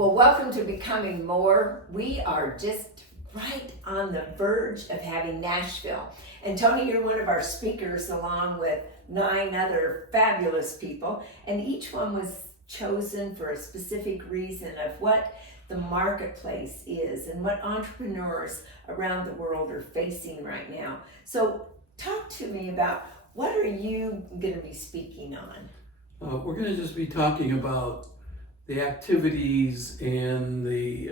Well, welcome to Becoming More. We are just right on the verge of having Nashville. And Tony, you're one of our speakers along with 9 other fabulous people. And each one was chosen for a specific reason of what the marketplace is and what entrepreneurs around the world are facing right now. So talk to me about what are you going to be speaking on? We're going to just be talking about the activities and the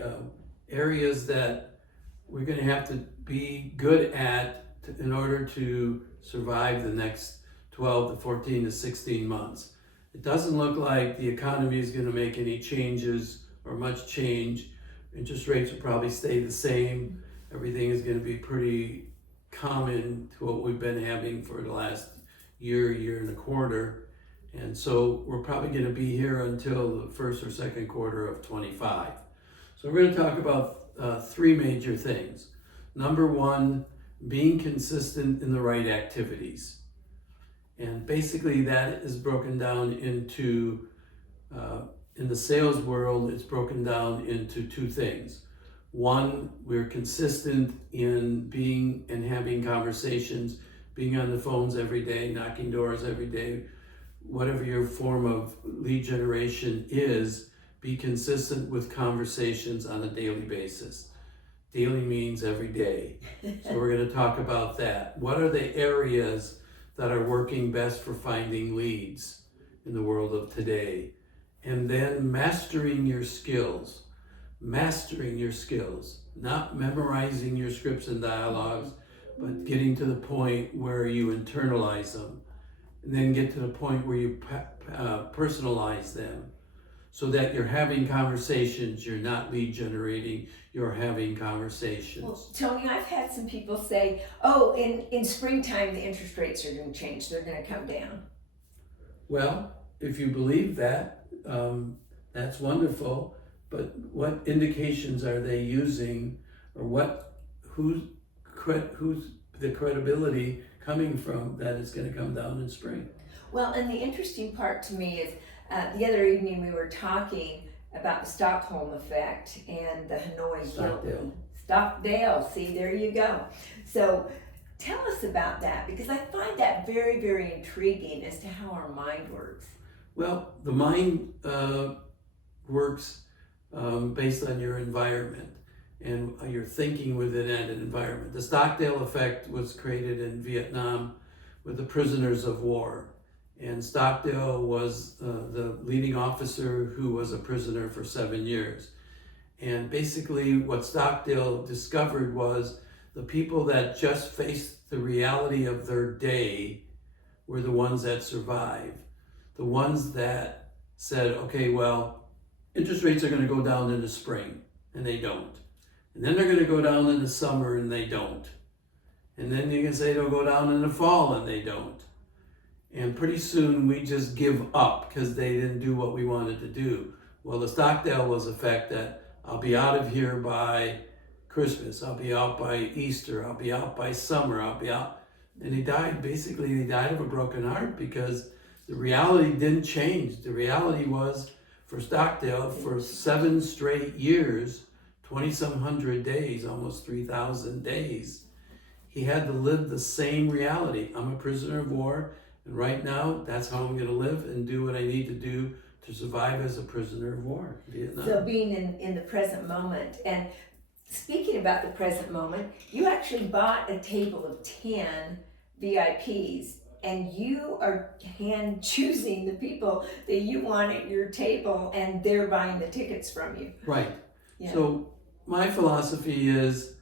areas that we're going to have to be good at in order to survive the next 12 to 14 to 16 months. It doesn't look like the economy is going to make any changes or much change. Interest rates will probably stay the same. Everything is going to be pretty common to what we've been having for the last year and a quarter. And so we're probably going to be here until the first or second quarter of 25. So we're going to talk about 3 major things. Number 1, being consistent in the right activities. And basically that is broken down into, in the sales world, it's broken down into 2 things. 1, we're consistent in being and having conversations, being on the phones every day, knocking doors every day. Whatever your form of lead generation is, be consistent with conversations on a daily basis. Daily means every day. So we're going to talk about that. What are the areas that are working best for finding leads in the world of today? And then mastering your skills. Mastering your skills. Not memorizing your scripts and dialogues, but getting to the point where you internalize them. And then get to the point where you personalize them so that you're having conversations, you're not lead generating, you're having conversations. Well, Tony, I've had some people say, oh, in springtime, the interest rates are going to change. They're going to come down. Well, if you believe that, that's wonderful. But what indications are they using, or who's the credibility coming from that it's going to come down in spring? Well, and the interesting part to me is the other evening we were talking about the Stockholm effect and the Hanoi Stockdale. Stockdale, see, there you go. So tell us about that, because I find that very, very intriguing as to how our mind works. Well, the mind works based on your environment and your thinking within that environment. The Stockdale effect was created in Vietnam with the prisoners of war. And Stockdale was the leading officer who was a prisoner for 7 years. And basically what Stockdale discovered was the people that just faced the reality of their day were the ones that survived. The ones that said, okay, well, interest rates are going to go down in the spring, and they don't. And then they're going to go down in the summer, and they don't. And then you can say they'll go down in the fall, and they don't. And pretty soon we just give up because they didn't do what we wanted to do. Well, the Stockdale was the fact that I'll be out of here by Christmas, I'll be out by Easter, I'll be out by summer, I'll be out. And he died of a broken heart because the reality didn't change. The reality was, for Stockdale, for 7 straight years, 20-some hundred days, almost 3,000 days, he had to live the same reality. I'm a prisoner of war, and right now, that's how I'm going to live and do what I need to do to survive as a prisoner of war in Vietnam. So being in the present moment. And speaking about the present moment, you actually bought a table of 10 VIPs, and you are hand choosing the people that you want at your table, and they're buying the tickets from you. Right. Yeah. So my philosophy is,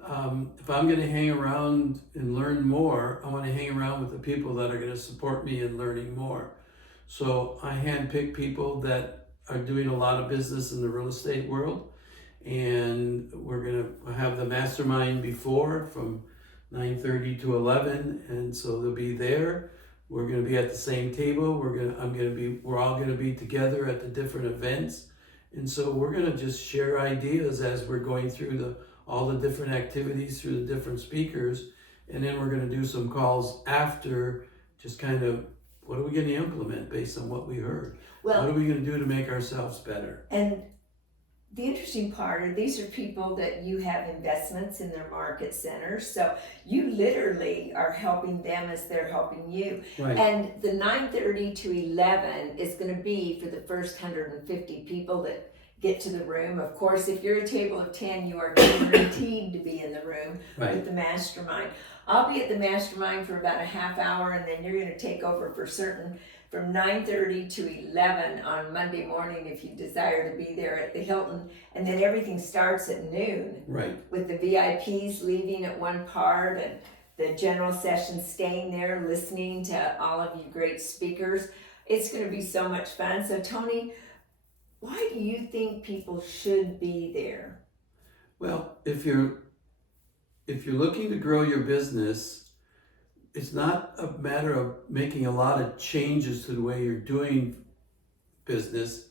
if I'm going to hang around and learn more, I want to hang around with the people that are going to support me in learning more. So I handpick people that are doing a lot of business in the real estate world, and we're going to have the mastermind before from 9:30 to 11, and so they'll be there. We're going to be at the same table. We're all going to be together at the different events, and so we're going to just share ideas as we're going through all the different activities through the different speakers, and then we're going to do some calls after, just kind of what are we going to implement based on what we heard. Well, what are we going to do to make ourselves better? And the interesting part are these are people that you have investments in their market centers. So you literally are helping them as they're helping you. Right. And the 9:30 to 11 is going to be for the first 150 people that get to the room. Of course, if you're a table of 10, you are guaranteed to be in the room Right. with the mastermind. I'll be at the mastermind for about a half hour, and then you're going to take over for certain from 9:30 to 11 on Monday morning if you desire to be there at the Hilton. And then everything starts at noon Right. with the VIPs leaving at one part and the general session staying there listening to all of you great speakers. It's going to be so much fun. So Tony, why do you think people should be there? Well, if you're looking to grow your business, it's not a matter of making a lot of changes to the way you're doing business.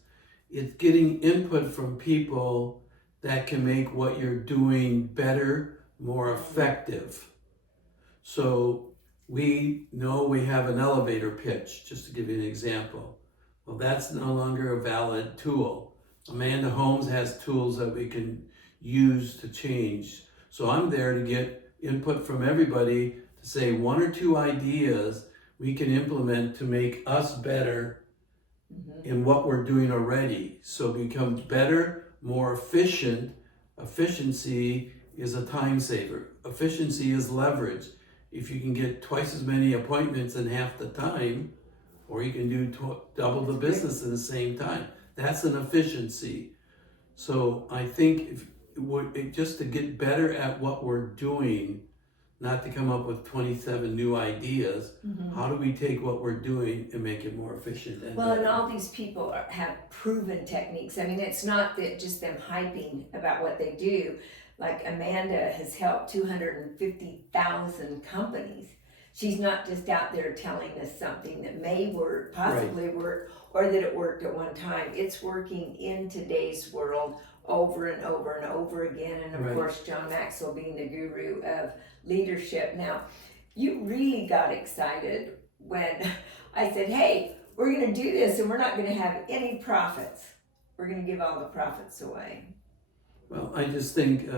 It's getting input from people that can make what you're doing better, more effective. So we know we have an elevator pitch, just to give you an example. Well, that's no longer a valid tool. Amanda Holmes has tools that we can use to change. So I'm there to get input from everybody to say one or two ideas we can implement to make us better in what we're doing already. So become better, more efficient. Efficiency is a time saver. Efficiency is leverage. If you can get twice as many appointments in half the time, or you can do double the business at the same time, that's an efficiency. So I think just to get better at what we're doing, not to come up with 27 new ideas, how do we take what we're doing and make it more efficient? And well, and all these people have proven techniques. I mean, it's not that just them hyping about what they do. Like Amanda has helped 250,000 companies. She's not just out there telling us something that may work, possibly work, or that it worked at one time. It's working in today's world over and over and over again. And of course, John Maxwell being the guru of leadership. Now, you really got excited when I said, hey, we're going to do this and we're not going to have any profits. We're going to give all the profits away. Well, I just think,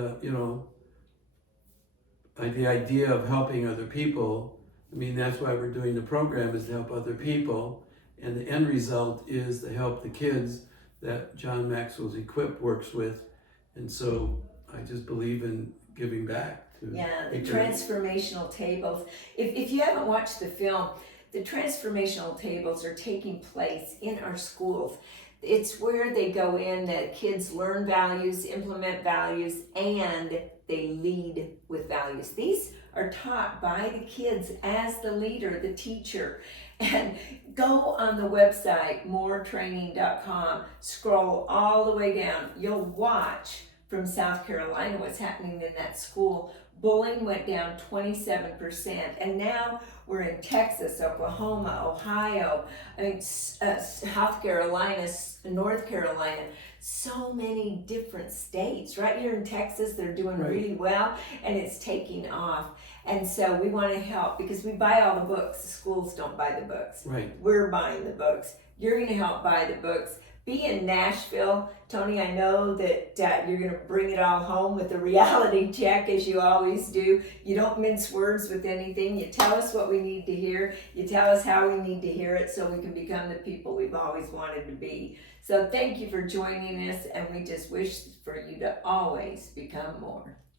the idea of helping other people, I mean, that's why we're doing the program, is to help other people. And the end result is to help the kids that John Maxwell's Equip works with. And so I just believe in giving back. The transformational tables. If you haven't watched the film, the transformational tables are taking place in our schools. It's where they go in, the kids learn values, implement values, and they lead with values. These are taught by the kids as the leader, the teacher. And go on the website, moretraining.com, scroll all the way down. You'll watch from South Carolina what's happening in that school. Bullying went down 27%, and now we're in Texas, Oklahoma, Ohio, South Carolina, North Carolina, so many different states. Right here in Texas, they're doing really well, and it's taking off. And so we want to help because we buy all the books. The schools don't buy the books. Right. We're buying the books. You're going to help buy the books. Be in Nashville. Tony, I know that you're going to bring it all home with a reality check, as you always do. You don't mince words with anything. You tell us what we need to hear. You tell us how we need to hear it so we can become the people we've always wanted to be. So thank you for joining us, and we just wish for you to always become more.